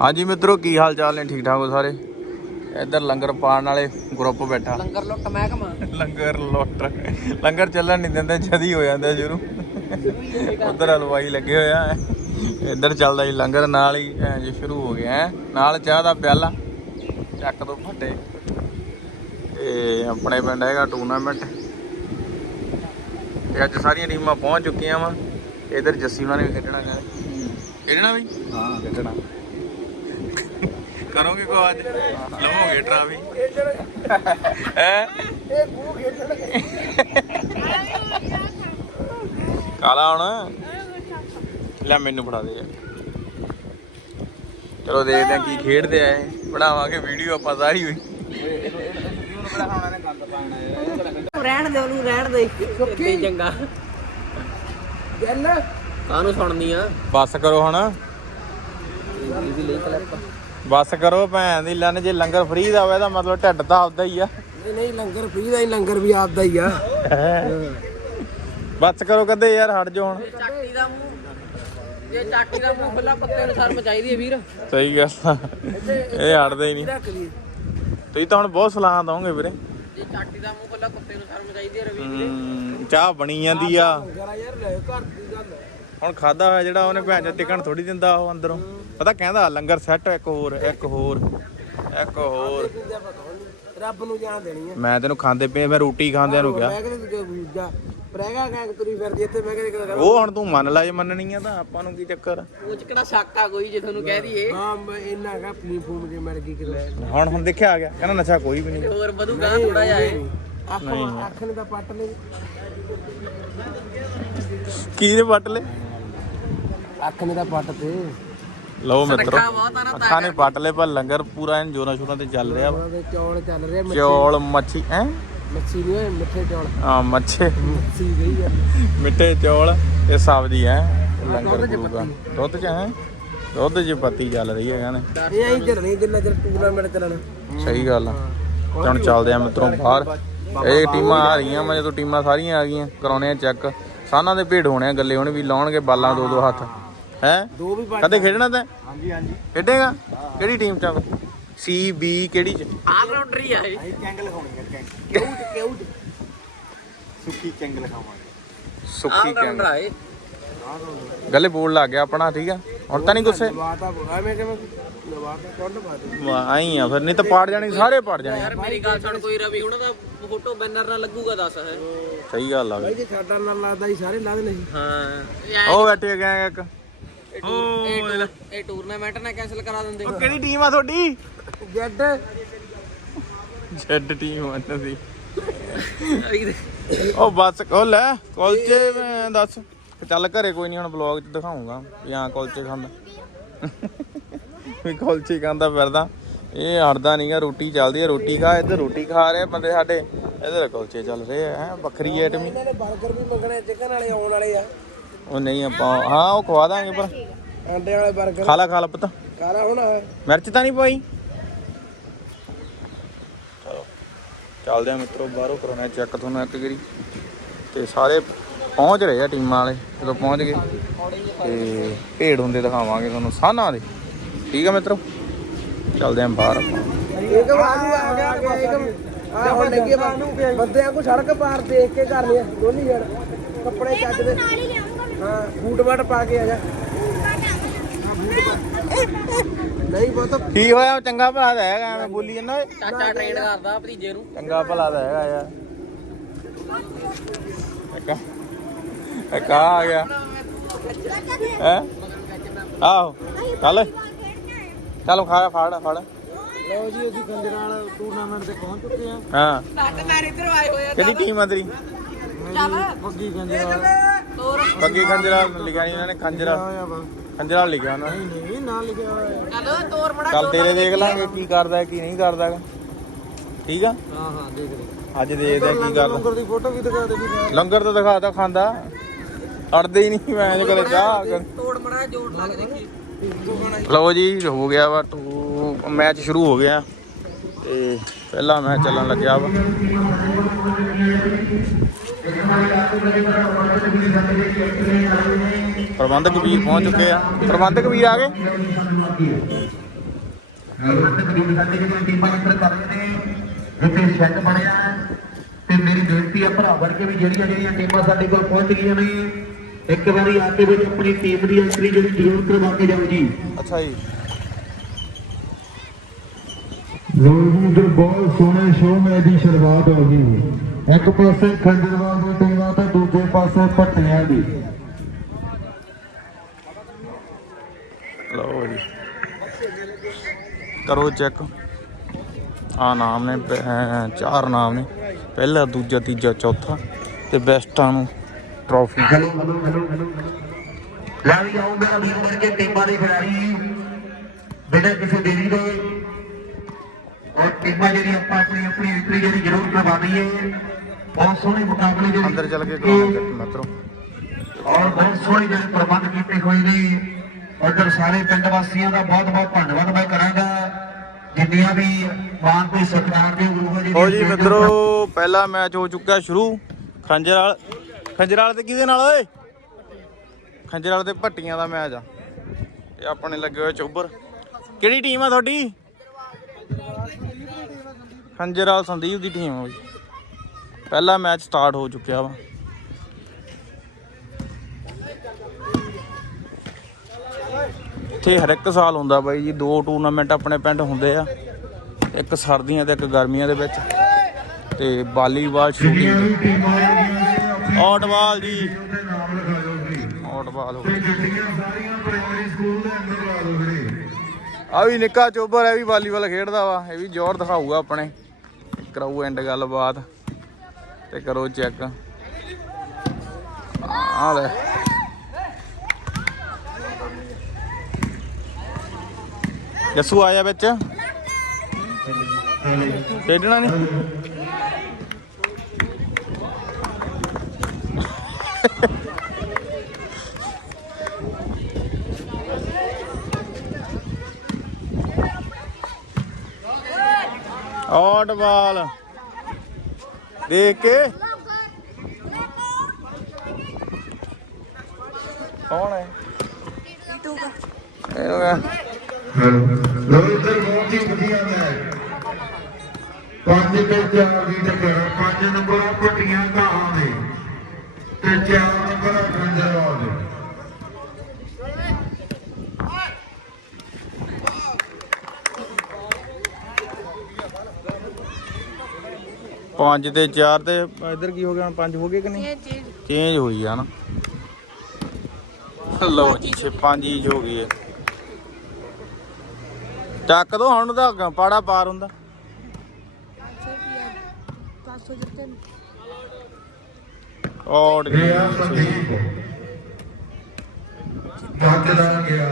ਹਾਂਜੀ ਮਿੱਤਰੋ ਕੀ ਹਾਲ ਚਾਲ ਨੇ? ਠੀਕ ਠਾਕ ਹੋ ਸਾਰੇ? ਇੱਧਰ ਲੰਗਰ ਪਾਣ ਵਾਲੇ ਗਰੁੱਪ ਬੈਠਾ। ਲੰਗਰ ਲੁੱਟ ਮਹਿਕਮਾ ਲੰਗਰ ਲੁੱਟ। ਲੰਗਰ ਚੱਲਣ ਨਹੀਂ ਦਿੰਦੇ ਜਦੀ ਹੋ ਜਾਂਦਾ ਸ਼ੁਰੂ। ਉਧਰ ਹਲਵਾਈ ਲੱਗੇ ਹੋਇਆ ਹੈ ਇੱਧਰ ਚੱਲਦਾ ਜੀ ਲੰਗਰ ਨਾਲ ਹੀ ਜੀ ਸ਼ੁਰੂ ਹੋ ਗਿਆ। ਨਾਲ ਚਾਹ ਦਾ ਪਿਆਲਾ। ਚੱਕ ਦੋ ਫੱਟੇ। ਤੇ ਆਪਣੇ ਪਿੰਡ ਹੈਗਾ ਟੂਰਨਾਮੈਂਟ ਤੇ ਅੱਜ ਸਾਰੀਆਂ ਟੀਮਾਂ ਪਹੁੰਚ ਚੁੱਕੀਆਂ ਵਾ। ਇਧਰ ਜੱਸੀ ਉਹਨਾਂ ਨੇ ਵੀ ਖੇਡਣਾ ਕਹਿੰਦੇ। ਖੇਡਣਾ ਬਈ ਹਾਂ ਖੇਡਣਾ। ਕਰੋਗੇ ਕੋ ਅੱਜ ਲਵੋਗੇ ਟਰਾ ਵੀ ਹੈ ਕਾਲਾ ਹੁਣ? ਲੈ ਮੈਨੂੰ ਫੜਾ ਦੇ ਚਲੋ ਦੇਖਦੇ ਆ ਕੀ ਖੇਡਦੇ ਆ ਇਹ। ਬਣਾਵਾਂਗੇ ਵੀਡੀਓ ਆਪਾਂ ਸਾਰੀ ਹੋਈ। ਰਹਿਣ ਦੇ ਉਹਨੂੰ ਰਹਿਣ ਦੇ ਸੁੱਕੀ। ਚੰਗਾ। ਗੱਲ। ਕਾਹਨੂੰ ਸੁਣਨੀ ਆ? ਬੱਸ ਕਰੋ ਹੁਣ। ਇਹਦੀ ਲਈ ਕਲਿੱਪ ਬੱਸ ਕਰੋ ਭੈਣ ਦੀ ਲੰਨ ਜੇ ਲੰਗਰ ਫ੍ਰੀ ਦਾ ਹੋਵੇ ਤਾਂ ਮਤਲਬ ਢਿੱਡ ਤਾਂ ਆਪਦਾ ਹੀ ਆ। ਨਹੀਂ ਨਹੀਂ ਲੰਗਰ ਫ੍ਰੀ ਦਾ ਹੀ ਲੰਗਰ ਵੀ ਆਪਦਾ ਹੀ ਆ। ਬੱਸ ਕਰੋ ਕਦੇ ਯਾਰ ਹਟ ਜਾ ਹੁਣ। ਚਾਟੀ ਦਾ ਮੂੰਹ ਜੇ ਚਾਟੀ ਦਾ ਮੂੰਹ ਖੁੱਲਾ ਪੱਤੇ ਨੂੰ ਸ਼ਰਮ ਚਾਹੀਦੀ ਹੈ ਵੀਰ। ਸਹੀ ਗੱਲ। ਇਹ ਹਟਦੇ ਹੀ ਨਹੀਂ। ਤੁਸੀਂ ਤਾਂ ਹੁਣ ਬਹੁਤ ਸਲਾਹਾਂ ਦਵੋਗੇ ਵੀਰੇ। ਜੇ ਚਾਟੀ ਦਾ ਮੂੰਹ ਖੁੱਲਾ ਪੱਤੇ ਨੂੰ ਸ਼ਰਮ ਚਾਹੀਦੀ ਹੈ ਰਵੀ ਹਮ, ਚਾਹ ਬਣੀ ਜਾਂਦੀ ਆ। ਜਰਾ ਯਾਰ ਲੈ ਘਰ ਦੀ ਗੱਲ ਹੁਣ ਖਾਦਾ ਹੋਇਆ ਜਿਹੜਾ ਉਹਨੇ ਭੈਣ ਚੋ ਟਿਕਣ ਥੋੜੀ ਦਿੰਦਾ ਉਹ ਅੰਦਰੋਂ। ਪਤਾ ਕਹਿੰਦਾ ਲੰਗਰ ਸੈੱਟ ਇੱਕ ਹੋਰ ਇੱਕ ਹੋਰ ਇੱਕ ਹੋਰ। ਰੱਬ ਨੂੰ ਜਾਣ ਦੇਣੀ ਆ। ਮੈਂ ਤੈਨੂੰ ਖਾਂਦੇ ਪਏ ਮੈਂ ਰੋਟੀ ਖਾਂਦਿਆਂ ਨੂੰ ਕਿਹਾ। ਮੈਂ ਕਹਿੰਦਾ ਦੂਜਾ ਦੂਜਾ ਪ੍ਰੈਗਾ ਕਹਿੰਗ ਤੁਰੀ ਫਿਰਦੀ ਇੱਥੇ ਮੈਂ ਕਹਿੰਦਾ ਉਹ ਹੁਣ ਤੂੰ ਮੰਨ ਲੈ ਜੇ ਮੰਨਣੀ ਆ ਤਾਂ ਆਪਾਂ ਨੂੰ ਕੀ ਚੱਕਰ? ਉਹ ਚ ਕਿਹੜਾ ਸ਼ੱਕ ਆ ਕੋਈ ਜੇ ਤੁਹਾਨੂੰ ਕਹਿ ਦਈਏ। ਹਾਂ ਮੈਂ ਇੰਨਾ ਕਾ ਪੀ ਫੂਮ ਜੇ ਮਰ ਗਈ ਕਿਲੇ ਹੁਣ ਹੁਣ ਦੇਖਿਆ ਆ ਗਿਆ। ਕਹਿੰਦਾ ਨਸ਼ਾ ਕੋਈ ਵੀ ਨਹੀਂ। ਹੋਰ ਵਧੂਗਾ ਥੋੜਾ ਜਿਹਾ ਅੱਖ ਨੇ ਤਾਂ ਪੱਟ ਲੈ। ਕੀ ਦੇ ਪੱਟ ਲੈ ਅੱਖ ਨੇ ਤਾਂ ਪੱਟ ਤੇ। ਲਓ ਮਿੱਤਰੋ ਅੱਖਾਂ ਨੇ ਪੱਟ ਲੈ ਪਰ ਲੰਗਰ ਪੂਰਾ ਐਨ ਜੋਰਾਂ ਸ਼ੋਰਾਂ ਤੇ ਚੱਲ ਰਿਹਾ ਵਾ। ਚੌਲ ਚੱਲ ਰਹੇ ਚੌਲ ਮੱਛੀ ਐ ਮੱਛੀ ਨਹੀਂ ਮਿੱਠੇ ਚੌਲ। ਆ ਮੱਛੇ। ਮੱਛੀ ਗਈ ਆ। ਮਿੱਠੇ ਚੌਲ ਤੇ ਸਬਜ਼ੀ ਐ ਲੰਗਰ ਪੂਰਾ। ਦੁੱਧ ਚ ਹੈ? ਦੁੱਧ ਚ ਪੱਤੀ ਚੱਲ ਰਹੀ ਹੈ ਕਹਿੰਦੇ ਇਹ ਐਂ ਚੱਲਣੀ ਜਿੰਨਾ ਚਿਰ ਟੂਰਨਾਮੈਂਟ ਚੱਲਣਾ। ਸਹੀ ਗੱਲ ਆ। ਹੁਣ ਚੱਲਦੇ ਆ ਮਿੱਤਰੋਂ ਬਾਹਰ। ਇਹ ਟੀਮਾਂ ਆ ਰਹੀਆਂ ਮੈਂ ਜਦੋਂ ਟੀਮਾਂ ਸਾਰੀਆਂ ਆ ਗਈਆਂ ਕਰਾਉਣੇ ਆ ਚੈੱਕ ਸਾਨਾਂ ਦੇ ਭੇਡ ਹੋਣੇ ਆ ਗੱਲੇ ਹੁਣ ਵੀ ਲਾਉਣਗੇ ਬਾਲਾਂ ਦੋ ਦੋ ਹੱਥ। ਹੈ? ਦੋ ਵੀ ਕਦੇ ਖੇਡਣਾ ਤੈਂ? ਹਾਂਜੀ ਹਾਂਜੀ। ਖੇਡੇਗਾ? ਕਿਹੜੀ ਟੀਮ ਚ ਸੀ ਬੀ ਕਿਹੜੀ ਚ? ਆਲ ਰਾਊਂਡਰ ਹੀ ਆ ਇਹ। ਅਸੀਂ ਕੈਂਗ ਲਿਖਾਉਣੀ ਹੈ ਕੈਂਗ ਕਿਉਂ ਕਿਉਂ ਸੁੱਕੀ ਕੈਂਗ ਲਿਖਾਵਾਂਗੇ ਸੁੱਖੀ ਆਲ ਰਾਊਂਡਰ ਕਹਿੰਦੇ ਆ ਇਹ। ਗੱਲੇ ਬੋਲ ਲੱਗ ਗਿਆ ਆਪਣਾ ਠੀਕ ਆ? ਹੁਣ ਤਾਂ ਨਹੀਂ ਗੁੱਸੇ? ਲਵਾਤਾ ਬੁਗਾ ਮੈਂ ਕਿਵੇਂ ਲਵਾਤਾ ਚੁੰਡ ਪਾ ਦੇ ਵਾਹ, ਆਈ ਆ ਫਿਰ ਨਹੀਂ ਤਾਂ ਪਾੜ ਜਾਣੀ ਸਾਰੇ ਪਾੜ ਜਾਣੇ ਯਾਰ ਮੇਰੀ ਗੱਲ ਸੁਣ ਕੋਈ ਰਵੀ ਉਹਨਾਂ ਦਾ ਫੋਟੋ ਬੈਨਰ ਨਾਲ ਲੱਗੂਗਾ ਦੱਸ ਹੈ। ਸਹੀ ਗੱਲ ਆ। ਬਈ ਜੇ ਸਾਡਾ ਨਾਲ ਲੱਗਦਾ ਸੀ ਸਾਰੇ ਲਾ ਦੇਣੇ ਸੀ। ਹਾਂ। ਉਹ ਬੈਠੇ ਗਏ ਇੱਕ। ਇਹ ਇਹ ਟੂਰਨਾਮੈਂਟ ਨਾ ਕੈਨਸਲ ਕਰਾ ਦਿੰਦੇ। ਕਿਹੜੀ ਟੀਮ ਆ ਤੁਹਾਡੀ? ਜੱਡ ਜੈਡ ਟੀਮ ਉਹਨਾਂ ਦੀ। ਉਹ ਬੱਸ ਉਹ ਲੈ ਕੁਲਚੇ ਮੈਂ ਦੱਸ। ਚੱਲ ਘਰੇ ਕੋਈ ਨਹੀਂ ਹੁਣ ਵਲੌਗ 'ਚ ਦਿਖਾਉਂਗਾ। ਵੀ ਹਾਂ ਕੁਲਚੇ ਖਾਂਦਾ। ਵੀ ਕੁਲਚੇ ਖਾਂਦਾ ਫਿਰਦਾ। ਇਹ ਹਟਦਾ ਨਹੀਂਗਾ ਰੋਟੀ ਚੱਲਦੀ ਹੈ ਰੋਟੀ ਖਾ ਇੱਧਰ ਰੋਟੀ ਖਾ ਰਹੇ ਆ ਬੰਦੇ ਸਾਡੇ। ਇੱਧਰ ਕੁਲਚੇ ਚੱਲ ਰਹੇ ਆ ਹੈਂ, ਵੱਖਰੀ ਐਟਮੀ ਇਹਨਾਂ ਨੇ 버ਗਰ ਵੀ ਮੰਗਣੇ ਚਿਕਨ ਵਾਲੇ ਆਉਣ ਵਾਲੇ ਆ। ਉਹ ਨਹੀਂ ਆਪਾਂ ਹਾਂ ਉਹ ਖਵਾ ਦਾਂਗੇ ਪਰ ਅੰਡੇ ਵਾਲੇ 버ਗਰ ਖਾ ਲਾ ਖਾ ਲਾ ਪੁੱਤ। ਹੋਣਾ ਮਿਰਚ ਤਾਂ ਨਹੀਂ ਪਾਈ? ਚਲੋ ਚੱਲਦੇ ਆ ਮਿੱਤਰੋ ਬਾਹਰੋਂ ਕਰਾਉਣਾ ਚੈੱਕ ਤੁਹਾਨੂੰ ਇੱਕ ਗਰੀ ਤੇ ਸਾਰੇ ਪਹੁੰਚ ਰਹੇ ਆ ਟੀਮਾਂ ਵਾਲੇ ਜਦੋਂ ਪਹੁੰਚ ਗਏ। ਤੇ ਭੇਡ ਹੁੰਦੇ ਦਿਖਾਵਾਂਗੇ ਤੁਹਾਨੂੰ ਸਾਨਾਂ ਦੇ। ਠੀਕ ਆ ਮਿੱਤਰੋ? ਚੱਲਦੇ ਆ ਬਾਹਰ ਆਪਾਂ। ਇੱਕ ਬਾਜੂ ਆ ਗਿਆ ਇੱਕ ਆ ਹੁਣ ਲੱਗੇ ਬੰਦਿਆਂ ਕੋ ਸੜਕ ਪਾਰ ਦੇਖ ਕੇ ਕਰਨੀ ਆ ਦੋਨੀ ਯਾਰ ਕੱਪੜੇ ਚੱਜ ਦੇ। ਹਾਂ ਬੂਟ ਬਾਟ ਪਾ ਕੇ ਆ ਜਾ। ਨਹੀਂ ਬਹੁਤ ਕੀ ਹੋਇਆ? ਚੰਗਾ ਭਲਾ ਤਾਂ ਹੈਗਾ ਐਵੇਂ ਬੋਲੀ ਜਾਂਦਾ ਓਏ। ਚਾਚਾ ਟ੍ਰੇਨ ਕਰਦਾ ਭਤੀਜੇ ਨੂੰ। ਚੰਗਾ ਭਲਾ ਤਾਂ ਹੈਗਾ ਯਾਰ। ਇੱਕ ਇੱਕ ਆ ਆ ਗਿਆ। ਹੈ? ਆਹੋ ਚੱਲ ਚੱਲ ਖਾ ਫੜ ਫੜ। ਲਓ ਜੀ ਅਸੀਂ ਗੰਜਰਾਲ ਟੂਰਨਾਮੈਂਟ ਤੇ ਪਹੁੰਚ ਚੁੱਕੇ ਆ ਹਾਂ। ਸਾਡੇ ਨਾਲ ਇੱਧਰ ਆਏ ਹੋਏ ਆ ਕਿਹਦੀ ਟੀਮ ਆ ਤੇਰੀ? ਬੱਗੀ ਗੰਜਰਾਲ ਤੋਰ ਬੱਗੀ ਖੰਜਰਾ ਲਿਖਿਆ ਨਹੀਂ ਉਹਨਾਂ ਨੇ ਖੰਜਰਾ। ਖੰਜਰਾ ਲਿਖਿਆ ਉਹਨਾਂ ਨੇ। ਨਹੀਂ ਨਾ ਲਿਖਿਆ ਹੋਇਆ। ਚੱਲ ਤੋਰ ਬੜਾ ਚੱਲ ਤੇਰੇ ਦੇਖ ਲਾਂਗੇ ਕੀ ਕਰਦਾ ਕੀ ਨਹੀਂ ਕਰਦਾ। ਠੀਕ ਆ? ਹਾਂ ਹਾਂ ਦੇਖ ਲਈ ਅੱਜ ਦੇਖਦੇ ਆ ਕੀ ਕਰਦਾ। ਲੰਗਰ ਦੀ ਫੋਟੋ ਵੀ ਦਿਖਾ ਦੇ ਵੀ ਲੰਗਰ ਤਾਂ ਦਿਖਾਤਾ ਖਾਂਦਾ। ਅੜਦੇ ਹੀ ਨਹੀਂ ਮੈਂ ਜੇ ਕਦੇ ਕਰ ਤੋੜ ਮੜਾ ਜੋੜ ਲਾ ਕੇ ਦੇਖੀ ਲਓ ਜੀ ਹੋ ਗਿਆ ਵਾ ਟੂ ਮੈਚ ਸ਼ੁਰੂ ਹੋ ਗਿਆ। ਤੇ ਪਹਿਲਾ ਮੈਚ ਚੱਲਣ ਲੱਗਿਆ ਵਾ। ਪ੍ਰਬੰਧਕ ਵੀਰ ਪਹੁੰਚ ਚੁੱਕੇ ਆ। ਪ੍ਰਬੰਧਕ ਵੀਰ ਆ ਗਏ? ਹੈਲਮਟ ਕਰੀਬ ਸਾਡੇ ਜਿਹੜੀਆਂ ਟੀਮਾਂ ਇੰਟਰ ਕਰ ਰਹੇ ਨੇ ਜਿੱਥੇ ਸ਼ੈੱਡ ਬਣਿਆ ਤੇ ਮੇਰੀ ਬੇਨਤੀ ਆ ਭਰਾ ਵੜ ਕੇ ਵੀ ਜਿਹੜੀਆਂ ਜਿਹੜੀਆਂ ਟੀਮਾਂ ਸਾਡੇ ਕੋਲ ਪਹੁੰਚ ਗਈਆਂ ਨੇ ਇੱਕ ਵਾਰੀ ਆ ਕੇ ਵਿੱਚ ਆਪਣੀ ਟੀਮ ਦੀ ਐਂਟਰੀ ਜਿਹੜੀ ਜ਼ਰੂਰ ਕਰਵਾ ਕੇ ਜਾਓ ਜੀ ਅੱਛਾ ਜੀ। ਦੇ ਬਹੁਤ ਸੋਹਣੇ ਸ਼ੋਅ ਦੀ ਸ਼ੁਰੂਆਤ ਹੋ ਗਈ। ਇੱਕ ਪਾਸੇ ਖੰਡਰਵਾਲ ਦੀ ਟੀਮਾਂ ਤੇ ਦੂਜੇ ਪਾਸੇ ਪੱਟੀਆਂ ਦੀ। ਲਓ ਜੀ। ਕਰੋ ਚੈੱਕ। ਆ ਨਾਮ ਨੇ ਚਾਰ ਨਾਮ ਨੇ। ਪਹਿਲਾ ਦੂਜਾ ਤੀਜਾ ਚੌਥਾ ਤੇ ਬੈਸਟਾਂ ਨੂੰ ਟਰੋਫੀ ਲੈ ਵੀ ਆਓ ਮੇਰਾ ਵੀਰ ਬਣ ਕੇ ਟੀਮਾਂ ਦੇ ਖਿਡਾਰੀ। ਬਿਨਾਂ ਕਿਸੇ ਦੇਰੀ ਦੇ ਟੀਮਾਂ ਜਿਹੜੀ ਆਪਾਂ ਆਪਣੀ ਆਪਣੀ ਐਂਟਰੀ ਜਿਹੜੀ ਜ਼ਰੂਰ ਕਰਵਾ ਦਈਏ ਬਹੁਤ ਸੋਹਣੇ ਮੁਕਾਬਲੇ ਦੇ ਅੰਦਰ ਚੱਲ ਕੇ ਮਿੱਤਰੋ। ਔਰ ਬਹੁਤ ਸੋਹਣੇ ਜਿਹੜੇ ਪ੍ਰਬੰਧ ਕੀਤੇ ਹੋਏ ਨੇ। ਉਧਰ ਸਾਰੇ ਪਿੰਡ ਵਾਸੀਆਂ ਦਾ ਬਹੁਤ ਬਹੁਤ ਧੰਨਵਾਦ ਮੈਂ ਕਰਾਂਗਾ। ਜਿੰਨੀਆਂ ਵੀ ਮਾਨ ਤੇ ਸਤਿਕਾਰ ਦੇ ਰੂਹ ਜਿਹੜੀ ਹੋ ਜੀ ਮਿੱਤਰੋ ਪਹਿਲਾ ਮੈਚ ਹੋ ਚੁੱਕਾ ਸ਼ੁਰੂ। ਖੰਜਰਾਲ। ਖੰਜਰਾਲ ਤੇ ਕਿਹਦੇ ਨਾਲ ਓਏ? ਖੰਜਰਾਲ ਤੇ ਭੱਟੀਆਂ ਦਾ ਮੈਚ ਆ। ਤੇ ਆਪਣੇ ਲੱਗੇ ਹੋਏ ਚੋਬਰ ਕਿਹੜੀ ਟੀਮ ਆ ਤੁਹਾਡੀ? ਖੰਜਰਾਲ ਸੰਦੀਪ ਦੀ ਟੀਮ ਆ ਬਈ। ਪਹਿਲਾ ਮੈਚ ਸਟਾਰਟ ਹੋ ਚੁੱਕਿਆ ਵਾ। ਇੱਥੇ ਹਰ ਇੱਕ ਸਾਲ ਹੁੰਦਾ ਬਾਈ ਜੀ, ਦੋ ਟੂਰਨਾਮੈਂਟ ਆਪਣੇ ਪਿੰਡ ਹੁੰਦੇ ਆ। ਇੱਕ ਸਰਦੀਆਂ ਤੇ ਇੱਕ ਗਰਮੀਆਂ ਦੇ ਵਿੱਚ। ਤੇ ਵਾਲੀਬਾਲ ਸ਼ੂਟਿੰਗ ਵੀ ਜੀ। ਦੇ ਨਾਮ ਲਿਖਾ ਤੇ ਗੱਡੀਆਂ ਸਾਰੀਆਂ ਪ੍ਰਾਇਮਰੀ ਸਕੂਲ ਦੇ ਅੰਦਰ ਲਾ ਦਿਓ ਵੀਰੇ। ਆ ਵੀ ਨਿੱਕਾ ਚੋਬਰ ਹੈ ਵੀ ਵਾਲੀਬਾਲ ਖੇਡਦਾ ਵਾ, ਇਹ ਵੀ ਜ਼ੋਰ ਦਿਖਾਊਗਾ ਆਪਣੇ। ਕਰਾਊ ਐਂਡ ਗੱਲਬਾਤ ਤੇ ਕਰੋ ਚੈੱਕ ਆ ਲੈ। ਜੱਸੂ ਆਇਆ ਵਿੱਚ? ਖੇਡਣਾ ਨਹੀਂ? ਆਊਟਬਾਲ ਦੇਖ ਕੇ। ਕੌਣ ਹੈ? ਇਹ ਹੋਗਾ। ਲੋ ਇੱਧਰ ਬਹੁਤ ਹੀ ਵਧੀਆ ਮੈਚ ਪੰਜ ਤੇ ਚਾਰ ਦੀ ਟੱਕਰ ਪੰਜ ਨੰਬਰ ਪੱਟੀਆਂ ਘਾਹਾਂ ਦੇ। ਤੇ ਚਾਰ ਪੰਜ ਤੇ ਚਾਰ ਤੇ ਇੱਧਰ ਕੀ ਹੋ ਗਿਆ? ਹੁਣ ਪੰਜ ਹੋ ਗਏ ਕਿ ਨਹੀਂ? ਚੇਂਜ ਹੋਈ ਆ ਨਾ। ਲਓ ਜੀ ਛੇ ਪੰਜ ਹੀ ਹੋ ਗਈ ਹੈ ਚੱਕ ਦੋ ਹੁਣ ਤਾਂ ਪਾੜਾ ਪਾਰ ਹੁੰਦਾ। ਔੜ ਇਹ ਆ ਸੰਦੀਪ ਪੰਜ ਦਾ ਗਿਆ।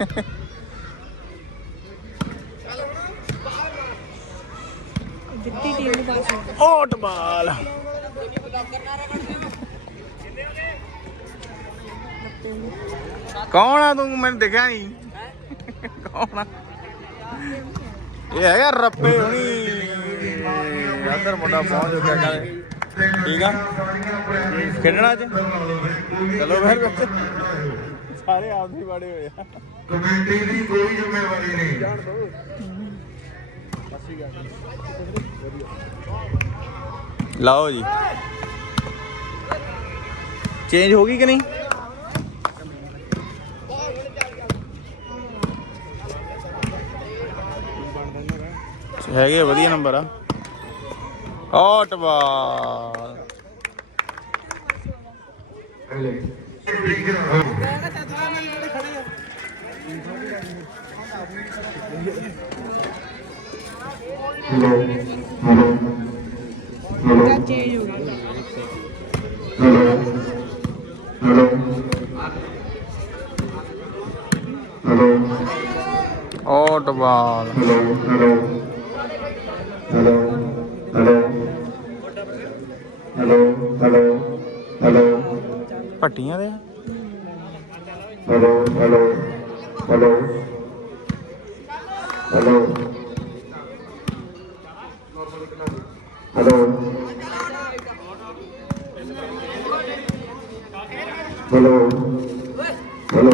ਆਊਟਬਾਲ ਕੌਣ ਆ ਤੂੰ? ਮੈਨੂੰ ਦਿਖਿਆ ਨਹੀਂ ਕੌਣ ਆ? ਇਹ ਹੈਗਾ ਰੱਪੇ ਹੁਣੀ। ਅੰਦਰ ਮੁੰਡਾ ਪਹੁੰਚ ਚੁੱਕਿਆ ਕਹਿੰਦੇ ਠੀਕ ਆ? ਖੇਡਣਾ ਅੱਜ? ਚਲੋ ਫਿਰ। ਬੱਚੇ ਸਾਰੇ ਆਪਦੇ ਹੀ ਬੜੇ ਹੋਏ ਆ। ਕਮੇਟੀ ਦੀ ਕੋਈ ਜ਼ਿੰਮੇਵਾਰੀ ਨਹੀਂ। ਲਾਓ ਜੀ ਚੇਂਜ ਹੋ ਗਈ ਕਿ ਨਹੀਂ ਹੈਗੇ ਆ, ਵਧੀਆ ਨੰਬਰ ਆ ਆਊਟਬਾਲ hello hello hello hello hello hello ਆਊਟਬਾਲ hello hello hello hello hello hello hello ਪੱਟੀਆਂ ਦੇ hello hello hello hello hello hello hello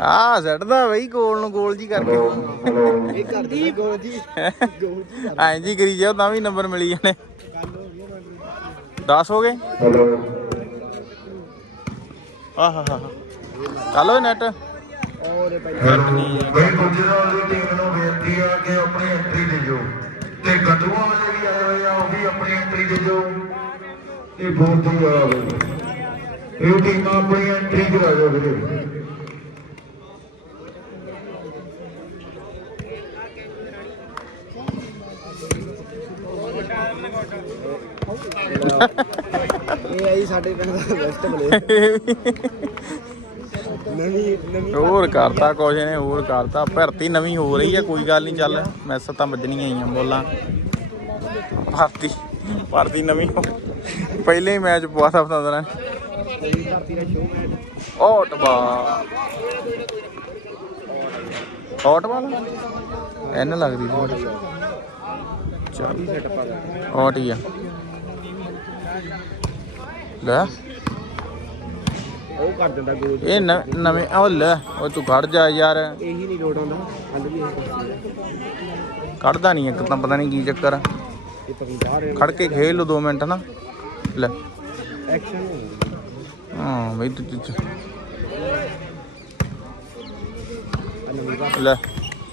ਆ ਸੱਟਦਾ ਬਈ ਗੋਲ ਨੂੰ ਗੋਲ ਜੀ ਕਰਕੇ। ਇਹ ਕਰਦੀ ਗੋਲ ਜੀ। ਗੋਲ ਜੀ ਐਂ ਜੀ ਕਰੀ ਜਾਓ ਤਾਂ ਵੀ ਨੰਬਰ ਮਿਲੀ ਜਾਣੇ। 10 ਹੋ ਗਏ? ਆਹਾ ਹਾ ਚੱਲੋ ਨੈਟ ਔਰੇ ਬਈ ਗੁਜਰਾਤ ਦੀ ਟੀਮ ਨੂੰ ਬੇਨਤੀ ਆ ਕਿ ਆਪਣੀ ਐਂਟਰੀ ਦੇ ਦਿਓ। ਤੇ ਗੰਦੂਆਂ ਵਾਲੇ ਵੀ ਆਏ ਹੋਏ ਆ ਉਹ ਵੀ ਆਪਣੀ ਐਂਟਰੀ ਦੇ ਦਿਓ। ਇਹ ਬਹੁਤ ਹੀ ਆ ਬਈ ਇਹ ਟੀਮ ਆਪਣੀ ਐਂਟਰੀ ਕਰਾ ਦਿਓ ਵੀਰੇ। ਇਹ ਆਈ ਸਾਡੇ ਪਿੰਡ ਦਾ ਬੈਸਟ ਪਲੇਅਰ ਨਵੀਂ ਨਵੀਂ ਹੋਰ ਕਰਤਾ ਕੁਛ ਨੇ ਹੋਰ ਕਰਤਾ। ਭਰਤੀ ਨਵੀਂ ਹੋ ਰਹੀ ਹੈ ਕੋਈ ਗੱਲ ਨਹੀਂ ਚੱਲ। ਮੈਸ ਤਾਂ ਵੱਜਣੀਆਂ ਹੀ ਆ ਬੋਲਾਂ। ਭਰਤੀ ਭਰਤੀ ਨਵੀਂ ਪਹਿਲੇ ਹੀ match ਪਵਾਤਾ show match hot ball hot ball ਐਨ ਲੱਗਦੀ ਸੀ ਚੱਲ। ਹੌਟ ਹੀ ਆ। ਲੈ। ਉਹ ਕਰ ਦਿੰਦਾ ਗੋਲ ਇਹ ਨ- ਨਵੇਂ ਉਹ ਲੈ ਉਹ ਤੂੰ ਖੜ ਜਾ ਯਾਰ। ਇਹੀ ਨਹੀਂ ਲੋਡ ਆਉਂਦਾ ਹੰਦ ਵੀ ਇਹ ਕੁਛ ਕੱਢਦਾ ਨਹੀਂ ਇੱਕ ਤਾਂ ਪਤਾ ਨਹੀਂ ਕੀ ਚੱਕਰ ਆ। ਇਹ ਤਾਂ ਬਾਹਰ ਖੜ ਕੇ ਖੇਲ ਲੋ 2 ਮਿੰਟ ਨਾ। ਲੈ। ਐਕਸ਼ਨ ਹਾਂ ਬਈ ਤੂੰ ਤੂੰ- ਨਵੀਂ ਭਰਤੀ ਲੈ।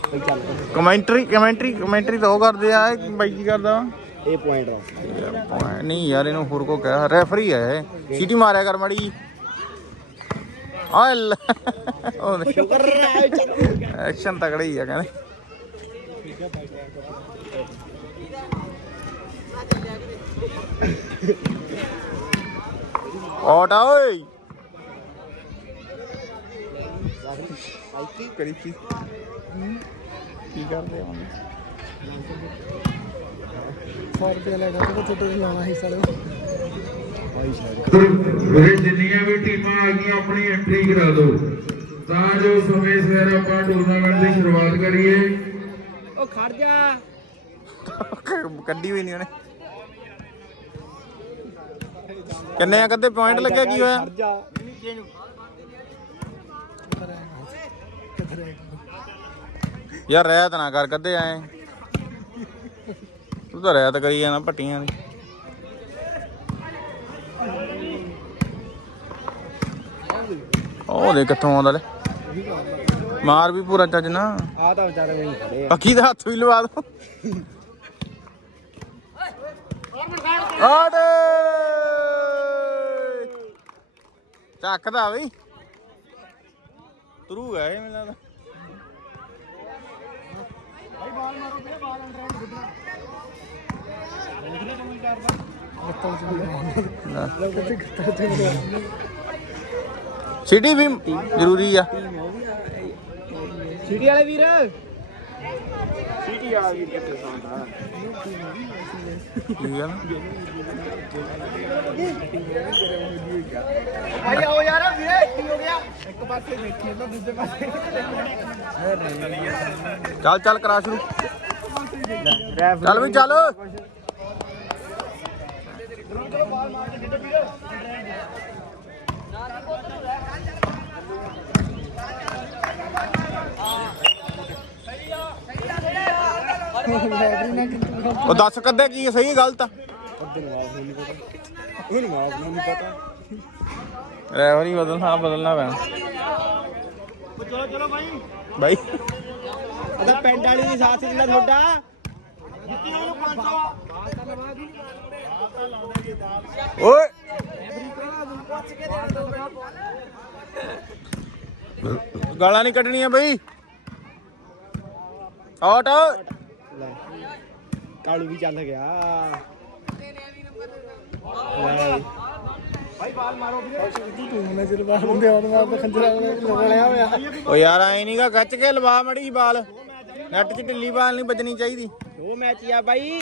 ਭਾਈ ਚੱਲ। ਕਮੈਂਟਰੀ ਕਮੈਂਟਰੀ ਕਮੈਂਟਰੀ ਤਾਂ ਉਹ ਕਰਦੇ ਆ ਇਹ ਬਾਈ ਕੀ ਕਰਦਾ? ਵਾ? ਇਹ ਪੁਆਇੰਟ ਯਾਰ, ਨਹੀਂ ਯਾਰ ਇਹਨੂੰ ਹੋਰ ਕੋ ਕਹਿ ਰੈਫਰੀ ਹੈ ਇਹ। ਸੀਟੀ ਮਾਰਿਆ ਕਰ ਮੜੀ ਆ ਲੈ ਉਹ ਦੇਖ, ਐਕਸ਼ਨ ਤਕੜਾ ਹੀ ਆ ਕਹਿੰਦੇ। ਆ ਓਏ। ਕੀ ਕਰੀ ਕੀ ਕੀ ਕਰਦੇ ਆ 100 ਰੁਪਏ ਲੈ ਗਾ ਤੇ ਛੋਟੇ ਲਾਣਾ ਹਿੱਸਾ ਸ਼ਾਇਦ ਵੀਰੇ ਜਿੰਨੀਆਂ ਵੀ ਟੀਮਾਂ ਆ ਗਈਆਂ ਆਪਣੀ ਐਂਟਰੀ ਕਰਾ ਦਿਓ। ਤਾਂ ਜੋ ਸਮੇਂ ਸਿਰ ਆਪਾਂ ਟੂਰਨਾਮੈਂਟ ਦੀ ਸ਼ੁਰੂਆਤ ਕਰੀਏ। ਉਹ ਖੜ ਜਾ। ਕੱਢੀ ਹੋਈ ਨਹੀਂ ਉਹਨੇ। ਕਿੰਨੇ ਆ ਕਦੇ? ਪੁਆਇੰਟ ਲੱਗਿਆ ਕੀ ਹੋਇਆ? ਖੜ ਜਾ। ਯਾਰ ਰਹਿਤ ਨਾ ਕਰ ਕਦੇ ਆਏ ਤੂੰ ਤਾਂ ਰਹਿਤ ਕਰੀ ਜਾਣਾ ਪੱਟੀਆਂ ਦੀ। ਉਹ ਦੇ ਕਿੱਥੋਂ ਆਉਂਦਾ ਲੈ। ਮਾਰ ਵੀ ਪੂਰਾ ਚੱਜ ਨਾ ਆ ਤਾਂ ਵਿਚਾਰੇ ਨਹੀਂ ਖੜੇ ਆ। ਅੱਖੀ ਦਾ ਹੱਥ ਵੀ ਲਵਾ ਦੋ। ਆੜੇ ਚੱਕਦਾ ਬਈ। ਤੁਰੂ ਗਏ ਮੈਨੂੰ ਲੱਗਦਾ। ਸਿਟੀ ਵੀ ਜ਼ਰੂਰੀ ਆ। ਸਿਟੀ ਵਾਲੇ ਵੀਰ? ਸਿਟੀ ਵਾਲਾ ਵੀਰ ਕਿੱਥੇ ਸੌਂਦਾ? ਠੀਕ ਆ ਨਾ? ਭਾਈ ਆਓ ਯਾਰ ਵੀਰੇ ਕੀ ਹੋ ਗਿਆ? ਇੱਕ ਪਾਸੇ ਬੈਠੀ ਨਾ ਦੂਜੇ ਪਾਸੇ। ਚੱਲ ਚੱਲ ਕਰਾ ਸ਼ੁਰੂ। ਚੱਲ ਵੀ ਚੱਲ। ਉਹ ਦੱਸ ਕਦੇ ਕੀ ਹੈ, ਸਹੀ ਗਲਤ ਉਹਨੂੰ ਮਾਫ ਨਹੀਂ ਪਤਾ ਰੈਵਰੀ ਬਦਲਣਾ ਬਦਲਣਾ ਪੈਣਾ। ਚਲੋ ਚਲੋ ਭਾਈ ਬਾਈ। ਉਹਦਾ ਪਿੰਡ ਵਾਲੀ ਦੀ ਸਾਥ ਦਿੰਦਾ ਤੁਹਾਡਾ। ਜਿੱਤੀ ਉਹਨੂੰ 500 ਓਏ। ਗਾਲਾਂ ਨਹੀਂ ਕੱਢਣੀਆਂ ਬਈ। ਆਊਟ। ਲੈ। ਕਾਲੂ ਵੀ ਚੱਲ ਗਿਆ। ਲੈ। ਭਾਈ ਬਾਲ ਮਾਰੋ ਵੀਰੇ। ਨਜ਼ਰ ਬਾਹਰ ਹੁੰਦੇ ਆਉਣ ਮਾਰ ਤਾਂ ਖੰਜਰਾ ਲੜਿਆ ਹੋਇਆ। ਓ ਯਾਰ ਐ ਨਹੀਂਗਾ ਖੱਚ ਕੇ ਲਵਾ ਮੜੀ ਬਾਲ ਨੈਟ 'ਚ ਢਿੱਲੀ ਬਾਲ ਨਹੀਂ ਵੱਜਣੀ ਚਾਹੀਦੀ। ਉਹ ਮੈਚ ਹੀ ਆ ਬਾਈ।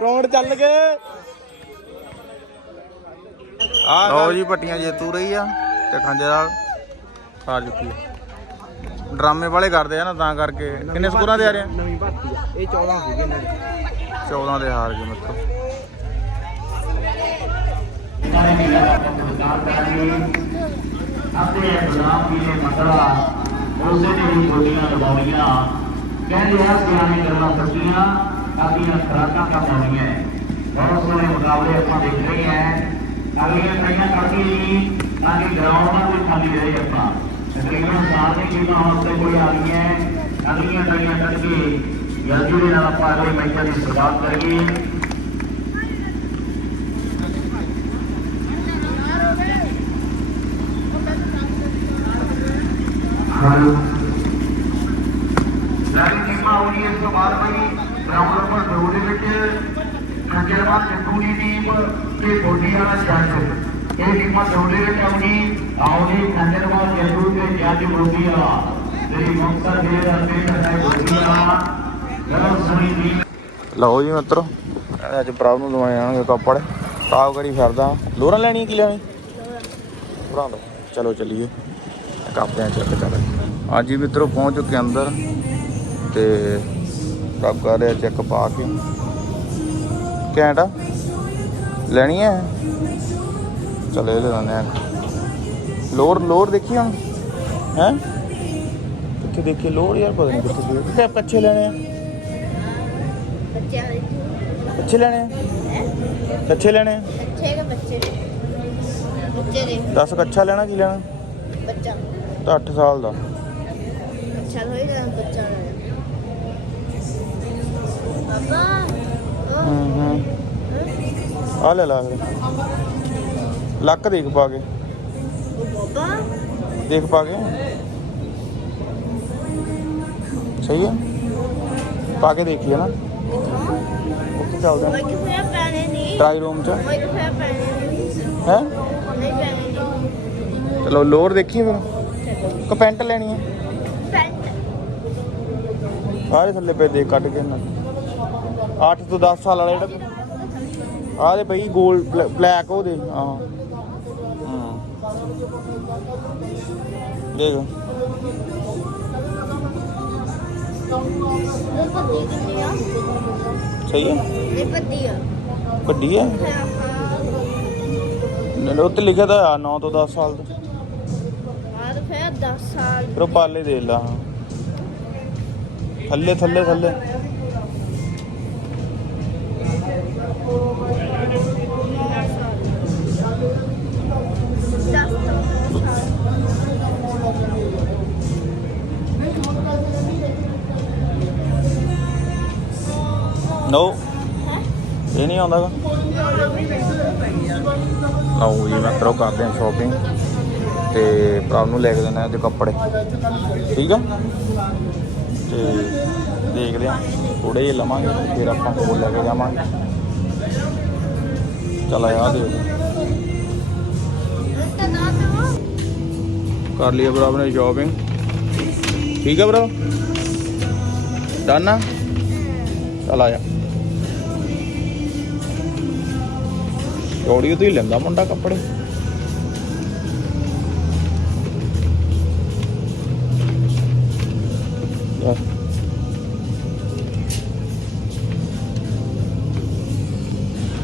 ਰੌਂਡ ਚੱਲ ਗਏ। ਆ ਲਓ ਜੀ ਪੱਟੀਆਂ ਜੇਤੂ ਰਹੀ ਆ ਤੇ ਖੰਜਰਾ ਹਾਰ ਚੁੱਕੀ ਆ। ਡਰਾਮੇ ਵਾਲੇ ਕਰਦੇ ਆ ਨਾ ਤਾਂ ਕਰਕੇ। ਕਿੰਨੇ ਸਕੋਰਾਂ ਦੇ ਆ ਰਹੇ ਆ? ਨਵੀਂ ਭਰਤੀ ਆ। ਇਹ 14 ਹੋ ਗਏ ਨੇ 14 ਦੇ ਹਾਰ ਗਏ ਮਿੱਤਰੋ ਆਪਣੇ ਗੁਲਾਮ ਜੀ ਨੇ ਮਸਲਾ ਉਸੇ ਨੇ ਵੀ ਗੋਲੀਆਂ ਲਗਾਉਣੀਆਂ। ਕਹਿੰਦੇ ਆ ਸਿਆਣੇ ਗੱਲਾਂ ਸੱਚੀਆਂ ਕਾਦੀਆਂ ਖਰਾਕਾਂ ਕੰਮ ਆਉਣੀਆਂ ਬਹੁਤ ਸੋਹਣੇ ਮੁਕਾਬਲੇ ਆਪਾਂ ਦੇਖ ਰਹੇ ਹਾਂ ਕਈਆਂ ਕਰਕੇ ਜੀ ਤਾਂ ਕਿ ਗਰਾਊਂਡ ਦਾ ਕੋਈ ਖਾਲੀ ਰਹੇ ਆਪਾਂ। ਤਕਰੀਬਨ ਸਾਲ ਦੇ ਕਿੰਨਾ ਹਫ਼ਤੇ ਕੋਈ ਆ ਗਈਆਂ ਕਾਲੀਆਂ ਕਈਆਂ ਕਰਕੇ ਜਲਦੀ ਦੇ ਨਾਲ ਆਪਾਂ ਅਗਲੇ ਮੈਚਾਂ ਦੀ ਸ਼ੁਰੂਆਤ ਕਰੀਏ ਹੈਲੋ ਲਾਈਨ ਟੀਮਾਂ ਆਉਣੀ ਇਸ ਤੋਂ ਬਾਅਦ ਬਈ ਗਰਾਊਂਡ ਨੰਬਰ 2 ਦੇ ਵਿੱਚ ਖੰਜਰਵਾਲ ਲਓ ਜੀ। ਮਿੱਤਰੋ, ਅੱਜ ਪ੍ਰਭ ਨੂੰ ਦਵਾਏ ਆਣਗੇ ਕੱਪੜ। ਪ੍ਰਾਪ ਕਰੀ ਫਿਰਦਾ? ਲੋਰਾਂ ਲੈਣੀ ਕੀ ਲੈਣੀ ਭਰਾ ਲਓ, ਚਲੋ ਚੱਲੀਏ। ਕੱਪੜਿਆਂ ਚੈੱਕ ਕਰ ਅੱਜ ਹੀ ਮਿੱਤਰੋ, ਪਹੁੰਚ ਚੁੱਕੇ ਅੰਦਰ। ਤੇ ਪ੍ਰਭ ਕਰ ਰਿਹਾ ਚੈੱਕ ਪਾ ਕੇ। ਘੈਂਟ ਲੈਣੀ ਹੈ ਚਲੇ ਲੈ ਲੈਣੇ ਆ। ਲੋਰ ਲੋਰ ਦੇਖੀ ਹੁਣ? ਹੈ? ਕਿੱਥੇ ਦੇਖੀ ਲੋਰ ਯਾਰ ਪਤਾ ਨਹੀਂ ਕਿੱਥੇ ਸੀ ਕਿੱਥੇ ਕੱਚੇ ਲੈਣੇ ਆ? ਕੱਚੇ ਲੈਣੇ ਆ? ਕੱਚੇ ਲੈਣੇ ਆ? ਅੱਛੇ ਕੇ ਬੱਚੇ? ਬੱਚੇ ਦੇ। ਦੱਸ ਕੱਚਾ ਲੈਣਾ ਕੀ ਲੈਣਾ? ਬੱਚਾ। ਤਾਂ 8 ਸਾਲ ਦਾ। ਅੱਛਾ ਹੋਈ ਨਾ ਬੱਚਾ ਨਾ ਪਾਪਾ ਹੂੰ ਹੂੰ। ਆ ਲੈ ਲਾ ਫਿਰ। ਲੱਕ ਦੇਖ ਪਾ ਕੇ। ਦੇਖ ਪਾ ਕੇ। ਸਹੀ ਹੈ? ਪਾ ਕੇ ਦੇਖੀਏ ਨਾ। ਉੱਥੇ ਚੱਲਦੇ। ਹਾਂ ਟਰਾਈ ਰੂਮ 'ਚ। ਹੈ? ਚਲੋ ਲੋਰ ਦੇਖੀ ਫਿਰ। ਕਿ ਪੈਂਟ ਲੈਣੀ ਹੈ? ਪੈਂਟ। ਆਰੇ ਥੱਲੇ ਪੇ ਦੇ ਕੱਢ ਕੇ ਨਾ। 8 ਤੋਂ 10 ਸਾਲ ਵਾਲਾ ਜਿਹੜਾ ਆਰੇ ਬਈ 골ਡ ਬਲੈਕ ਉਹਦੇ ਹਾਂ ਹਾਂ। ਦੇਖ ਇਹ ਪੱਤੀ ਕਿੰਨੀ ਆ ਸਹੀ ਹੈ? ਇਹ ਪੱਤੀ ਆ। ਵੱਡੀ ਹੈ? ਨਹੀਂ, ਉੱਤੇ ਲਿਖਿਆ ਤਾਂ ਆ 9 ਤੋਂ 10 ਸਾਲ ਦਾ ਆਹ ਫਿਰ 10 ਸਾਲ। ਫਿਰ ਉਹ ਪਾਲੇ ਦੇ ਲਾ। ਥੱਲੇ ਥੱਲੇ ਥੱਲੇ। ਨੋ ਇਹ ਨਹੀਂ ਆਉਂਦਾ ਗਾ। ਲਓ ਜੀ, ਮੈਂ ਕਰੋ ਕਰਦੇ ਹਾਂ ਸ਼ਾਪਿੰਗ ਤੇ ਭਰਾ ਨੂੰ ਲੈ ਕੇ ਦੇਣਾ ਅੱਜ ਕੱਪੜੇ। ਠੀਕ ਆ? ਤੇ ਦੇਖਦੇ ਆ। ਥੋੜੇ ਜਿਹੇ ਲਵਾਂਗੇ, ਫਿਰ ਆਪਾਂ ਹੋਰ ਲੈ ਕੇ ਜਾਵਾਂਗੇ। ਚਲ ਆ ਦੇ। ਕਰ ਲਿਆ ਭਰਾ ਨੇ ਸ਼ਾਪਿੰਗ ਠੀਕ ਆ ਭਰਾ? ਡਨ ਆ? ਚਲ ਆ ਚੌੜੀ ਤੋਂ ਹੀ ਲੈਂਦਾ ਮੁੰਡਾ ਕੱਪੜੇ ਲੈ।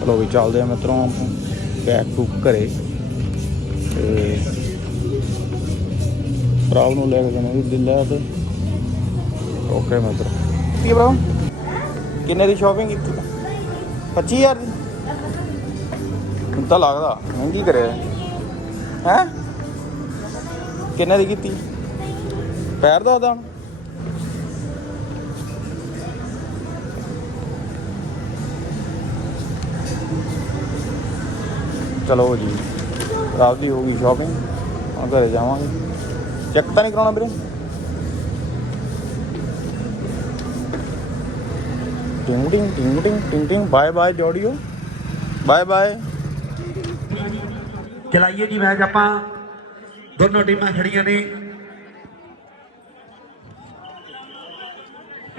ਚਲੋ ਵੀ ਚੱਲਦੇ ਆ ਮਿੱਤਰੋਂ ਬੈਕ ਟੂ ਘਰੇ ਤੇ ਭਰਾ ਨੂੰ ਲੈ ਕੇ ਜਾਣਾ ਵੀ ਦਿੱਲਾ ਤੇ ਓਕੇ ਮਿੱਤਰ ਕੀ ਭਰਾ ਕਿੰਨੇ ਦੀ ਸ਼ਾਪਿੰਗ ਕੀਤੀ 25000 ਦੀ ਤਾਂ ਲੱਗਦਾ, ਮਹਿੰਗੀ ਕਰਿਆ। ਹੈ? ਕਿੰਨੇ ਦੀ ਕੀਤੀ? ਪੈਰ ਦਾ ਦਾਣ ਚਲੋ ਜੀ ਰਾਤ ਦੀ ਹੋ ਗਈ ਸ਼ਾਪਿੰਗ ਹੁਣ ਘਰੇ ਜਾਵਾਂਗੇ। ਚੈੱਕ ਤਾਂ ਨਹੀਂ ਕਰਾਉਣਾ ਵੀਰੇ। ਟਿੰਗ ਟਿੰਗ ਟਿੰਗ ਟਿੰਗ ਟਿੰਗ ਟਿੰਗ ਬਾਏ ਬਾਏ ਜੋੜੀਓ। ਬਾਏ ਬਾਏ ਚਲਾਈਏ ਜੀ ਮੈਚ ਆਪਾਂ। ਦੋਨੋਂ ਟੀਮਾਂ ਖੜੀਆਂ ਨੇ।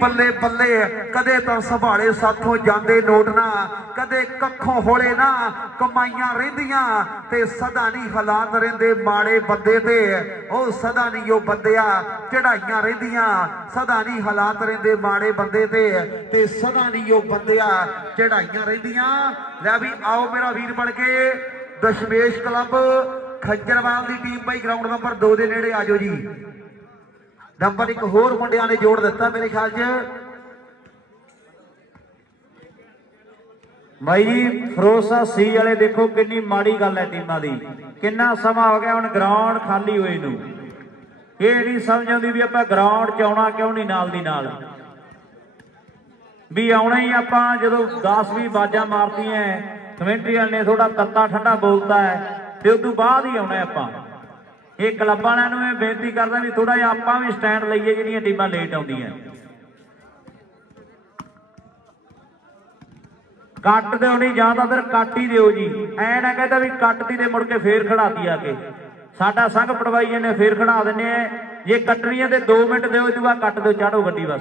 ਪੱਲੇ ਪੱਲੇ, ਕਦੇ ਤਾਂ ਸੰਭਾਲੇ ਸਾਥੋਂ ਜਾਂਦੇ ਨੋਟ ਨਾ, ਕਦੇ ਕੱਖੋਂ ਹੋਲੇ ਨਾ, ਕਮਾਈਆਂ ਰਹਿੰਦੀਆਂ ਤੇ ਸਦਾ ਨਹੀਂ ਹਾਲਾਤ ਰਹਿੰਦੇ ਮਾੜੇ ਬੰਦੇ ਤੇ। ਉਹ ਸਦਾ ਨਹੀਂ ਉਹ ਬੰਦਿਆ ਚੜਾਈਆਂ ਰਹਿੰਦੀਆਂ, ਸਦਾ ਨਹੀਂ ਹਾਲਾਤ ਰਹਿੰਦੇ ਮਾੜੇ ਬੰਦੇ ਤੇ। ਤੇ ਸਦਾ ਨਹੀਂ ਉਹ ਬੰਦਿਆ ਚੜਾਈਆਂ ਰਹਿੰਦੀਆਂ। ਲੈ ਵੀ ਆਓ ਮੇਰਾ ਵੀਰ ਬਣ ਕੇ। ਦਸ਼ਮੇਸ਼ ਕਲੱਬ, ਖੱਜਰਵਾਲ ਦੀ ਟੀਮ ਬਾਈ ਗਰਾਊਂਡ ਨੰਬਰ 2 ਦੇ ਨੇੜੇ ਆਜੋ ਜੀ। ਨੰਬਰ ਇੱਕ ਹੋਰ ਮੁੰਡਿਆਂ ਨੇ ਜੋੜ ਦਿੱਤਾ ਮੇਰੇ ਖਿਆਲ 'ਚ। ਬਾਈ ਜੀ, ਫਰੋਸਾ ਸੀ ਵਾਲੇ ਦੇਖੋ ਕਿੰਨੀ ਮਾੜੀ ਗੱਲ ਹੈ ਟੀਮਾਂ ਦੀ। ਕਿੰਨਾ ਸਮਾਂ ਹੋ ਗਿਆ ਹੁਣ ਗਰਾਊਂਡ ਖਾਲੀ ਹੋਏ ਨੂੰ। ਇਹ ਨਹੀਂ ਸਮਝ ਆਉਂਦੀ ਵੀ ਆਪਾਂ ਗਰਾਊਂਡ 'ਚ ਆਉਣਾ ਕਿਉਂ ਨਹੀਂ ਨਾਲ ਦੀ ਨਾਲ। ਵੀ ਆਉਣਾ ਹੀ ਆਪਾਂ ਜਦੋਂ 10 20 ਬਾਜਾਂ ਮਾਰਤੀਆਂ ਕਮੈਂਟਰੀ ਵਾਲੇ ਨੇ ਥੋੜਾ ਤੱਤਾ ਠੰਡਾ ਬੋਲਦਾ ਹੈ ਤੇ ਉਸ ਤੋਂ ਬਾਅਦ ਹੀ ਆਉਣਾ ਆਪਾਂ। ਇਹ ਕਲੱਬ ਵਾਲਿਆਂ ਨੂੰ ਇਹ ਬੇਨਤੀ ਕਰਦਾ ਵੀ ਥੋੜਾ ਜਿਹਾ ਆਪਾਂ ਵੀ ਸਟੈਂਡ ਲਈਏ ਜਿਹੜੀਆਂ ਟੀਮਾਂ ਲੇਟ ਆਉਂਦੀਆਂ। ਕੱਟ ਦਿਓ ਨਹੀਂ ਜਾਂ ਫਿਰ ਕੱਟ ਹੀ ਦਿਓ ਜੀ। ਐ ਨਾ ਕਹਿੰਦਾ ਵੀ ਕੱਟ ਦੀ ਤੇ ਮੁੜ ਕੇ ਫੇਰ ਖੜਾਤੀ ਆ ਕੇ। ਸਾਡਾ ਸੰਘ ਪੜਵਾਈਏ ਨੇ ਫੇਰ ਖੜਾ ਦਿੰਨੇ ਆ। ਜੇ ਕੱਟਣੀਆਂ ਤੇ 2 ਮਿੰਟ ਦਿਓ ਇਹ ਬਾਅਦ ਕੱਟ ਦਿਓ, ਚਾੜੋ ਗੱਡੀ ਬਸ।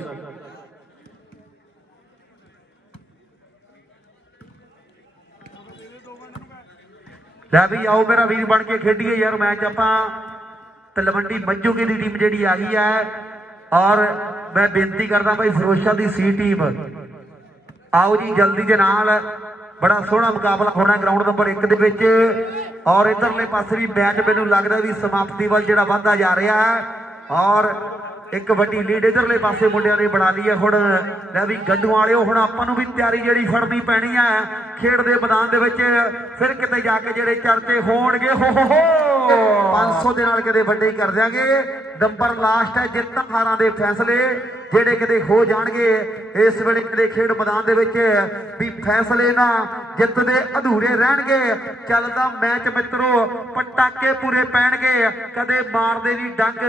ਲੈ ਵੀ ਆਓ ਮੇਰਾ ਵੀਰ ਬਣ ਕੇ ਖੇਡੀਏ ਯਾਰ ਮੈਚ ਆਪਾਂ। ਤਲਵੰਡੀ ਮੰਜੂਕੇ ਦੀ ਟੀਮ ਜਿਹੜੀ ਆ ਗਈ ਹੈ। ਔਰ ਮੈਂ ਬੇਨਤੀ ਕਰਦਾ ਭਾਈ ਫਿਰੋਜ਼ਸ਼ਾਹ ਦੀ ਸੀ ਟੀਮ। ਆਓ ਜੀ, ਜਲਦੀ ਦੇ ਨਾਲ। ਬੜਾ ਸੋਹਣਾ ਮੁਕਾਬਲਾ ਹੋਣਾ ਗਰਾਊਂਡ ਨੰਬਰ 1 ਦੇ ਵਿੱਚ। ਔਰ ਇਧਰਲੇ ਪਾਸੇ ਵੀ ਮੈਚ ਮੈਨੂੰ ਲੱਗਦਾ ਵੀ ਸਮਾਪਤੀ ਵੱਲ ਜਿਹੜਾ ਵੱਧਦਾ ਜਾ ਰਿਹਾ ਹੈ। ਔਰ ਇੱਕ ਵੱਡੀ ਲੀਡ ਇਧਰਲੇ ਪਾਸੇ ਮੁੰਡਿਆਂ ਨੇ ਬਣਾ ਲਈ ਹੈ ਹੁਣ। ਲੈ ਵੀ ਗੱਡੂ ਵਾਲਿਓ, ਹੁਣ ਆਪਾਂ ਨੂੰ ਵੀ ਤਿਆਰੀ ਜਿਹੜੀ ਫੜਨੀ ਪੈਣੀ ਹੈ। ਖੇਡ ਦੇ ਮੈਦਾਨ ਦੇ ਵਿੱਚ ਫਿਰ ਕਿਤੇ ਜਾ ਕੇ ਜਿਹੜੇ ਚਰਚੇ ਹੋਣਗੇ, ਹੋ ਹੋ ਹੋ। 500 ਦੇ ਨਾਲ ਕਿਤੇ ਵੱਡੇ ਕਰ ਦਿਆਂਗੇ। ਨੰਬਰ ਲਾਸਟ ਹੈ ਜਿੱਤਾਂ ਹਾਰਾਂ ਦੇ ਫੈਸਲੇ। ਜਿਹੜੇ ਕਿਤੇ ਹੋ ਜਾਣਗੇ, ਇਸ ਵੇਲੇ ਕਿਤੇ ਖੇਡ ਮੈਦਾਨ ਦੇ ਵਿੱਚ ਵੀ ਫੈਸਲੇ ਨਾ ਜਿੱਤ ਦੇ ਅਧੂਰੇ ਰਹਿਣਗੇ। ਚੱਲਦਾ ਮੈਚ ਮਿੱਤਰੋ, ਪਟਾਕੇ ਪੂਰੇ ਪੈਣਗੇ, ਕਦੇ ਮਾਰਦੇ ਨਹੀਂ ਡੰਗ,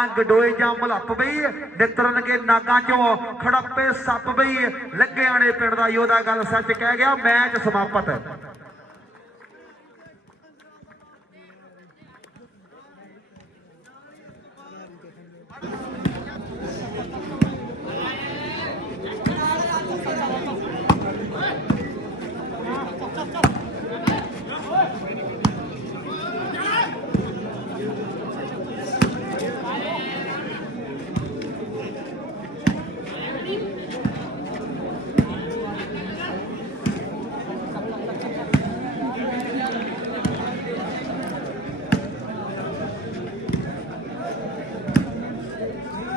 ਅੰਗ ਡੋਏ ਜਾਂ ਮਲੱਪ ਬਈ, ਨਿਤਰਨਗੇ ਨਾਗਾਂ ਚੋਂ, ਖੜੱਪੇ ਸੱਪ ਬਈ ਲੱਗਿਆਣੇ ਪਿੰਡ ਦਾ ਯੋਧਾ ਗੱਲ ਸੱਚ ਕਹਿ ਗਿਆ, ਮੈਚ ਸਮਾਪਤ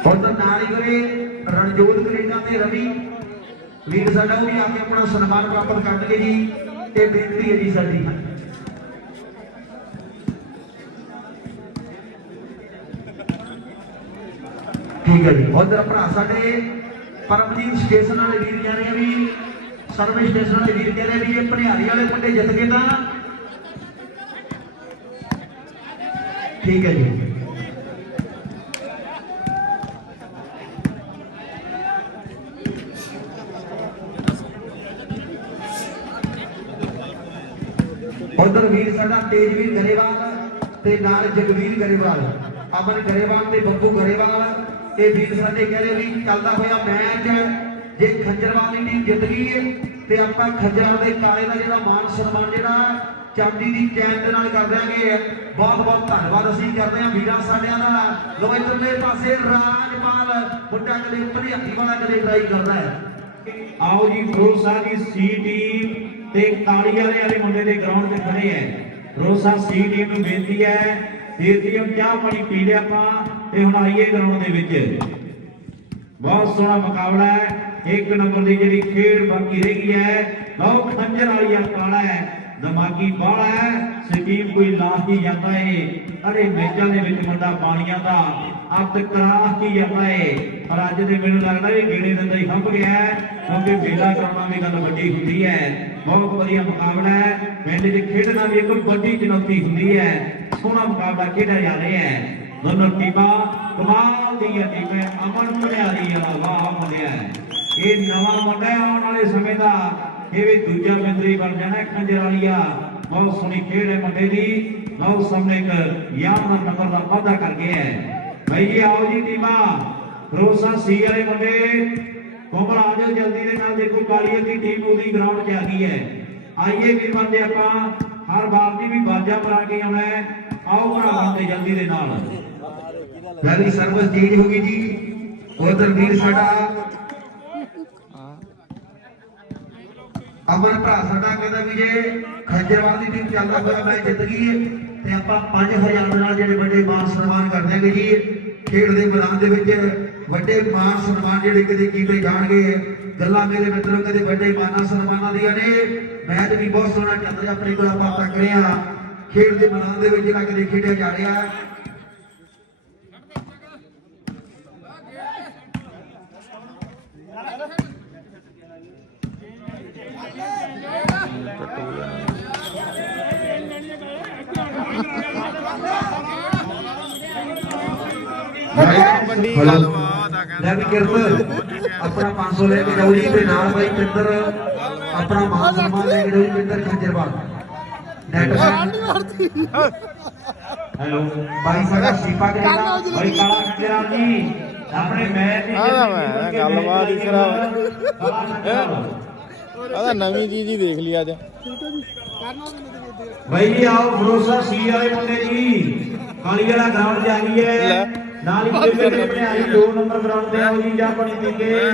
ਹੁਣ ਤਾਂ ਨਾਲ ਹੀ ਵੀਰੇ ਰਣਜੋਤ ਕੈਨੇਡਾ ਤੇ ਰਵੀ। ਵੀਰ ਸਾਡਾ ਉਹ ਵੀ ਆ ਕੇ ਆਪਣਾ ਸਨਮਾਨ ਪ੍ਰਾਪਤ ਕਰਨਗੇ ਜੀ ਇਹ ਬੇਨਤੀ ਹੈ ਜੀ ਸਾਡੀ। ਠੀਕ ਹੈ ਜੀ। ਉਧਰ ਭਰਾ ਸਾਡੇ, ਪਰਮਜੀਤ ਸਟੇਸ਼ਨ ਵਾਲੇ ਵੀਰ ਕਹਿ ਰਹੇ ਵੀ, ਸਰਵੇ ਸਟੇਸ਼ਨ ਵਾਲੇ ਵੀਰ ਕਹਿ ਰਹੇ ਵੀ ਇਹ ਭਨਿਆਰੀ ਵਾਲੇ ਮੁੰਡੇ ਜਿੱਤ ਗਏ ਤਾਂ। ਠੀਕ ਹੈ ਜੀ। ਉਧਰ ਵੀਰ ਸਾਡਾ ਤੇਜਵੀਰ ਗਰੇਵਾਲ ਤੇ ਨਾਲ ਜਗਵੀਰ ਗਰੇਵਾਲ। ਅਮਨ ਗਰੇਵਾਲ ਤੇ ਬੱਬੂ ਗਰੇਵਾਲ। ਇਹ ਵੀਰ ਸਾਡੇ ਕਹਿ ਰਹੇ ਵੀ ਚੱਲਦਾ ਹੋਇਆ ਮੈਚ ਜੇ ਖੰਜਰਵਾਲ ਦੀ ਟੀਮ ਜਿੱਤ ਗਈ ਤੇ ਆਪਾਂ ਖੰਜਰਾਂ ਦੇ ਕਾਲੇ ਦਾ ਜਿਹੜਾ ਮਾਨ ਸਨਮਾਨ ਜਿਹੜਾ ਚਾਂਦੀ ਦੀ ਚੈਨ ਦੇ ਨਾਲ ਕਰ ਦਿਆਂਗੇ। ਬਹੁਤ ਬਹੁਤ ਧੰਨਵਾਦ ਅਸੀਂ ਕਰਦੇ ਹਾਂ ਵੀਰਾਂ ਸਾਡਿਆਂ ਦਾ। ਲੋ ਇਧਰਲੇ ਪਾਸੇ ਰਾਜਪਾਲ ਮੁੰਡਾ ਕਦੇ ਭਰਿਆਤੀ ਵਾਲਾ ਕਦੇ ਟਰਾਈ ਕਰਦਾ ਹੈ। ਆਓ ਜੀ ਫਰੋਸਾ ਦੀ ਸੀ ਟੀਮ ਤੇ ਕਾਲੀ ਵਾਲੇ ਵਾਲੇ ਮੁੰਡੇ ਦੇ ਗਰਾਊਂਡ 'ਤੇ ਖੜੇ ਐ। ਫਰੋਸਾ ਸੀ ਟੀਮ ਨੂੰ ਬੇਨਤੀ ਹੈ ਤੀਰਥੀਮ ਚਾਹ ਪਾਣੀ ਪੀ ਲਿਆ ਆਪਾਂ ਤੇ ਹੁਣ ਆਈਏ ਗਰਾਊਂਡ ਦੇ ਵਿੱਚ। ਬਹੁਤ ਸੋਹਣਾ ਮੁਕਾਬਲਾ ਹੈ ਇੱਕ ਨੰਬਰ ਦੀ ਜਿਹੜੀ ਖੇਡ ਬਾਕੀ ਰਹਿ ਗਈ ਹੈ ਲਓ ਖੰਜਰ ਵਾਲੀਆ ਕਾਲਾ ਹੈ ਦਿਮਾਗੀ ਬਾਲਾ ਹੈ ਸਕੀਮ ਕੋਈ ਲਾ ਹੀ ਜਾਂਦਾ ਏ। ਅਰੇ ਮੇਜਾਂ ਦੇ ਵਿੱਚ ਮੁੰਡਾ ਪਾਣੀਆਂ ਦਾ ਅੱਤ ਕਰਾ ਹੀ ਜਾਂਦਾ ਏ। ਪਰ ਅੱਜ ਦੇ ਮੈਨੂੰ ਲੱਗਦਾ ਇਹ ਗੇੜੇ ਦਿੰਦਾ ਹੀ ਹੰਪ ਗਿਆ ਕਿਉਂਕਿ ਮੇਲਾ ਕਰਾਉਣਾ ਵੀ ਗੱਲ ਵੱਡੀ ਹੁੰਦੀ ਹੈ। ਬਹੁਤ ਵਧੀਆ ਮੁਕਾਬਲਾ ਹੈ। ਪਿੰਡ 'ਚ ਖੇਡਣਾ ਵੀ ਇੱਕ ਵੱਡੀ ਚੁਣੌਤੀ ਹੁੰਦੀ ਹੈ। ਸੋਹਣਾ ਮੁਕਾਬਲਾ ਖੇਡਿਆ ਜਾ ਰਿਹਾ ਹੈ। ਦੋਨੋਂ ਟੀਮਾਂ ਕਮਾਲ ਦੀਆਂ ਟੀਮਾਂ ਅਮਨ ਭਲਿਆਰੀ ਵਾਲਾ ਵਾਹ ਮੁੰਡਿਆ। ਇਹ ਨਵਾਂ ਮੁੰਡਾ ਆਉਣ ਵਾਲੇ ਸਮੇਂ ਦਾ। ਇਹ ਵੀ ਦੂਜਾ ਮੰਤਰੀ ਬਣ ਜਾਣਾ ਖੰਜਰ ਵਾਲੀਆ ਬਹੁਤ ਸੋਹਣੀ ਖੇਡ ਹੈ ਮੁੰਡੇ ਦੀ। ਬਹੁਤ ਸਾਹਮਣੇ ਇੱਕ ਯਾਰ ਨੰਬਰ ਦਾ ਵਾਅਦਾ ਕਰ ਗਿਆ ਹੈ। ਭਾਈ ਜੀ ਆਓ ਜੀ ਟੀਮਾਂ ਰੋਸਾ ਸੀ ਵਾਲੇ ਮੁੰਡੇ। ਕੋਮਲ ਆ ਜਾਓ ਜਲਦੀ ਦੇ ਨਾਲ ਦੇਖੋ ਕਾਲੀਆ ਦੀ ਟੀਮ ਉਹਦੀ ਗਰਾਊਂਡ 'ਚ ਆ ਗਈ ਹੈ। ਆਈਏ ਵੀ ਬੰਦੇ ਆਪਾਂ, ਹਰ ਵਾਰ ਦੀ ਵੀ ਬਾਜਾ ਬਣਾ ਕੇ ਆਉਣਾ ਹੈ। ਆਓ ਭਰਾਵਾਂ ਤੇ ਜਲਦੀ ਦੇ ਨਾਲ। ਵੈਰੀ ਸਰਵਿਸ ਚੇਂਜ ਹੋ ਗਈ ਜੀ। ਉਧਰ ਵੀਰ ਸਾਡਾ। ਅਮਨ ਭਰਾ ਸਾਡਾ ਕਹਿੰਦਾ ਵੀ ਜੇ ਖੱਜਰਵਾਲ ਦੀ ਟੀਮ ਚੱਲਦਾ ਹੋਇਆ ਮੈਚ ਜਿੱਤ ਗਈ ਤੇ ਆਪਾਂ 5000 ਦੇ ਨਾਲ ਜਿਹੜੇ ਵੱਡੇ ਮਾਨ ਸਨਮਾਨ ਕਰਦੇ ਦਿਆਂਗੇ ਜੀ, ਖੇਡ ਦੇ ਮੈਦਾਨ ਦੇ ਵਿੱਚ। ਵੱਡੇ ਮਾਨ ਸਨਮਾਨ ਜਿਹੜੇ ਕਦੇ ਕੀਤੇ ਜਾਣਗੇ ਗੱਲਾਂ ਮੇਰੇ ਮਿੱਤਰੋ, ਕਦੇ ਵੱਡੇ ਮਾਨਾਂ ਸਨਮਾਨਾਂ ਦੀਆਂ ਨੇ। ਮੈਚ ਵੀ ਬਹੁਤ ਸੋਹਣਾ ਚੱਲ ਰਿਹਾ, ਆਪਣੇ ਕੋਲ ਆਪਾਂ ਤੱਕ ਰਹੇ ਹਾਂ। ਖੇਡ ਦੇ ਮੈਦਾਨ ਦੇ ਵਿੱਚ ਜਿਹੜਾ ਕਦੇ ਖੇਡਿਆ ਜਾ ਰਿਹਾ। ਵੱਡੀ ਗੱਲਬਾਤ ਲੈ ਵੀ ਕਿਰਤ ਆਪਣਾ 500 ਲੈ ਕੇ ਜਾਓ ਜੀ ਤੇ ਨਾਲ ਬਾਈ ਪਿੰਦਰ ਆਪਣਾ ਮਾਨ ਸਨਮਾਨ ਲੈ ਕੇ ਜਾਓ ਜੀ ਪਿੰਦਰ ਖੰਜਰਵਾਲ। ਨੈਟ ਹੈਲੋ ਬਾਈ। ਸਾਡਾ ਸ਼ੀਪਾ ਕਹਿੰਦਾ ਭਾਈ ਕਾਲਾ ਖੰਜਰਾ ਜੀ ਆਪਣੇ ਮੈਚ ਦੀ ਗੱਲਬਾਤ ਹੀ? ਕਰਾ ਆਦਾ ਨਵੀਂ ਚੀਜ਼ ਹੀ ਦੇਖ ਲਈ ਅੱਜ। ਭਾਈ ਜੀ ਆਓ ਭਰੋਸਾ ਸੀ ਵਾਲੇ ਮੁੰਡੇ ਜੀ। ਕਾਲੀ ਵਾਲਾ ਗਰਾਊਂਡ 'ਚ ਆ ਗਈ ਹੈ। ਨਾਲ ਹੀ ਜਿੱਥੇ ਤੇ ਭਣਿਆਰੀ 2 ਨੰਬਰ ਗਰਾਊਂਡ ਤੇ ਆਓ ਜੀ ਜਾਂ ਪਾਣੀ ਪੀ ਕੇ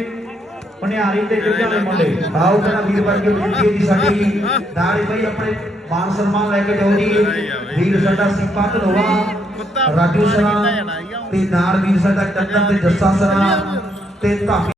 ਭਣਿਆਰੀ ਤੇ ਜੁੱਝਾਂ ਦੇ ਮੁੰਡੇ। ਆਓ ਮੇਰਾ ਵੀਰ ਵਰਗੇ ਬੇਨਤੀ ਹੈ ਸਾਡੀ ਨਾਲ ਹੀ ਬਾਈ ਆਪਣੇ ਮਾਨ ਸਨਮਾਨ ਲੈ ਕੇ ਜਾਓ ਜੀ। ਵੀਰ ਸਾਡਾ ਸੀਪਾ ਧਨੋਆ ਰਾਜੂ ਸਰਾ ਤੇ ਨਾਲ ਵੀਰ ਸਾਡਾ ਕੰਦਰ ਤੇ ਜੱਸਾ ਸਰਾ ਤੇ ਧਾਮੀ